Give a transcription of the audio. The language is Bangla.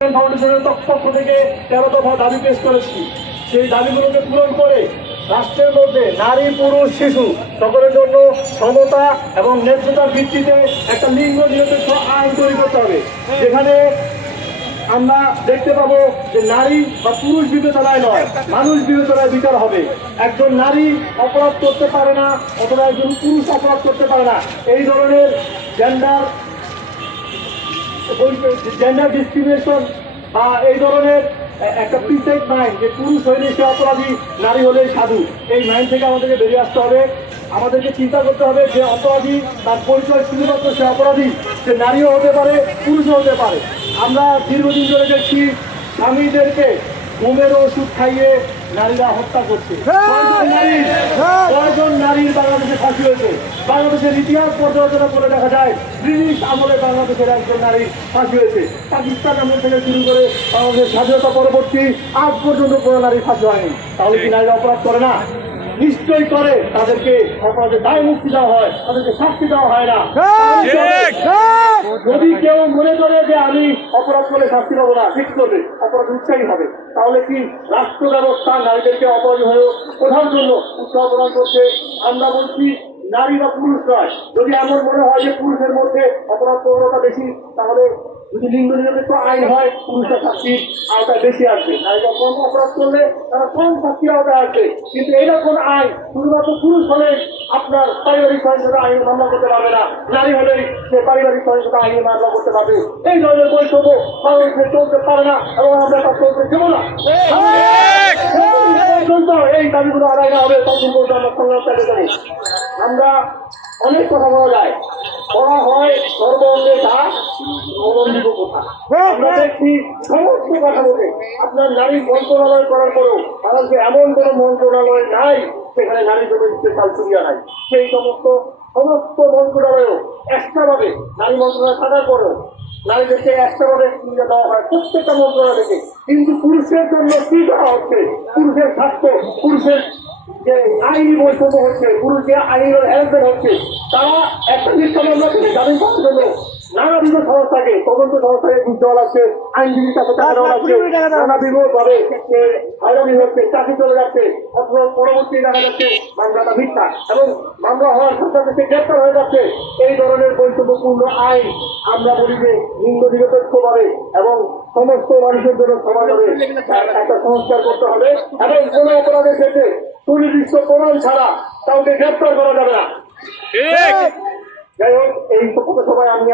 ফাউন্ডেশনের পক্ষ থেকে 13 দফা দাবি পেশ করেছি। সেই দাবিগুলোকে পূরণ করে রাষ্ট্রের মধ্যে নারী পুরুষ শিশু সকলের জন্য সমতা এবং ন্যায্যতার ভিত্তিতে একটা লিঙ্গ নিরপেক্ষ আইন তৈরি করতে হবে, যেখানে আমরা দেখতে পাবো যে নারী বা পুরুষ বিবেচনায় নয়, মানুষ বিবেচনায় বিচার হবে। একজন নারী অপরাধ করতে পারে না অথবা একজন পুরুষ অপরাধ করতে পারে না, এই ধরনের জেন্ডার ডিসক্রিমিনেশন বা এই ধরনের একটা প্রিসেট মাইন্ড যে পুরুষ হইলে সে অপরাধী, নারী হলে সাধু, এই মাইন্ড থেকে আমাদেরকে বেরিয়ে আসতে হবে। আমাদেরকে চিন্তা করতে হবে যে অপরাধী তার পরিচয় শুধুমাত্র সে অপরাধী, সে নারীও হতে পারে পুরুষও হতে পারে। আমরা দীর্ঘদিন ধরে দেখছি স্বামীদেরকে ঘুমের ওষুধ খাইয়ে নারীরা হত্যা করছে। কয়জন নারীর বাংলাদেশে ফাঁসি হয়েছে? বাংলাদেশের ইতিহাস পর্যালোচনা করে দেখা যায় ব্রিটিশ আমলে বাংলাদেশের একজন নারী ফাঁসি হয়েছে। পাকিস্তান আমল থেকে শুরু করে বাংলাদেশের স্বাধীনতা পরবর্তী আজ পর্যন্ত কোনো নারী ফাঁসি হয়নি। তাহলে কি নারীরা অপরাধ করে না? নিশ্চয়ই করে। তাদেরকে অপরাধের দায় মুক্তি দেওয়া হয়, তাদেরকে শাস্তি দেওয়া হয় না। যদি কেউ মনে করে যে আমি অপরাধ করে শাস্তি পাবো না, ঠিক করবে, অপরাধ উৎসাহী হবে, তাহলে কি রাষ্ট্র ব্যবস্থা নারীদেরকে অপরাধী হয়ে ওঠার জন্য উৎসাহ প্রদান করছে? আমরা বলছি নারী বা পুরুষ নয়। যদি এমন মনে হয় যে পুরুষের মধ্যে অপরাধ প্রবণতা বেশি, তাহলে যদি লিঙ্গ নিরপেক্ষ আইন হয়, পুরুষরা শাস্তির আওতায় বেশি আসবে, নারীরা কম অপরাধ করলে তারা কম শাস্তির আওতায় আসবে। কিন্তু এইরকম আইন শুধুমাত্র পুরুষ হলে আপনার পারিবারিক সহিংসতা আইনে মামলা করতে পারবে না, নারী হলেই সে পারিবারিক সহিংসতা আইনে মামলা করতে পারবে। এই ধরনের বৈষম্য বাংলাদেশে চলতে পারে না এবং আমরা তা চলতে দেবো না। এই দাবিগুলো আদায় না হবে তখন পর্যন্ত আমরা সংগ্রাম চালিয়ে যাবো। আমরা অনেক কথা বলা যায়, বলা হয় সর্বঙ্গে ঘাস নবন্দিত কথা। আমরা দেখছি সমস্ত কথা বলে আপনার নারী মন্ত্রণালয় করার পরেও ভারতে এমন কোন মন্ত্রণালয় নাই সেখানে নারী জন্য স্পেশাল সুবিধা নাই। সেই সমস্ত মন্ত্রণালয়েও এক্সট্রাভাবে নারী মন্ত্রণালয় থাকার পরেও নারীদেরকে এক্সট্রাভাবে সুবিধা দেওয়া হয় প্রত্যেকটা মন্ত্রণালয় থেকে। কিন্তু পুরুষের জন্য কি করা হচ্ছে? পুরুষের স্বাস্থ্য, পুরুষের যে আইনি বৈষম্য হচ্ছে, পুরুষকে আইনের হ্যারাসমেন্ট হচ্ছে, তারা একটা শিক্ষা মামলা করে জামিন পাওয়ার জন্য নানাবিধ সংস্থাকে, তদন্ত সংস্থাকে ঘুষ দেওয়া লাগছে, আইনজীবীর কাছে টাকা দেওয়া লাগছে, নানাবিধ ভাবে হয়রানি হচ্ছে, চাকরি চলে যাচ্ছে, অথবা পরবর্তী দেখা যাচ্ছে মামলাটা মিথ্যা এবং মামলা হওয়ার সাথে সাথে গ্রেপ্তার হয়ে যাচ্ছে। এই ধরনের বৈষম্যপূর্ণ আইন আমরা বলি যে লিঙ্গ নিরপেক্ষ ভাবে এবং সমস্ত মানুষের জন্য সমাজে একটা সংস্কার করতে হবে এবং কোন অপরাধের ক্ষেত্রে সুনির্দিষ্ট প্রমাণ ছাড়া কাউকে গ্রেপ্তার করা যাবে না। যাই হোক, এই সবাই আমি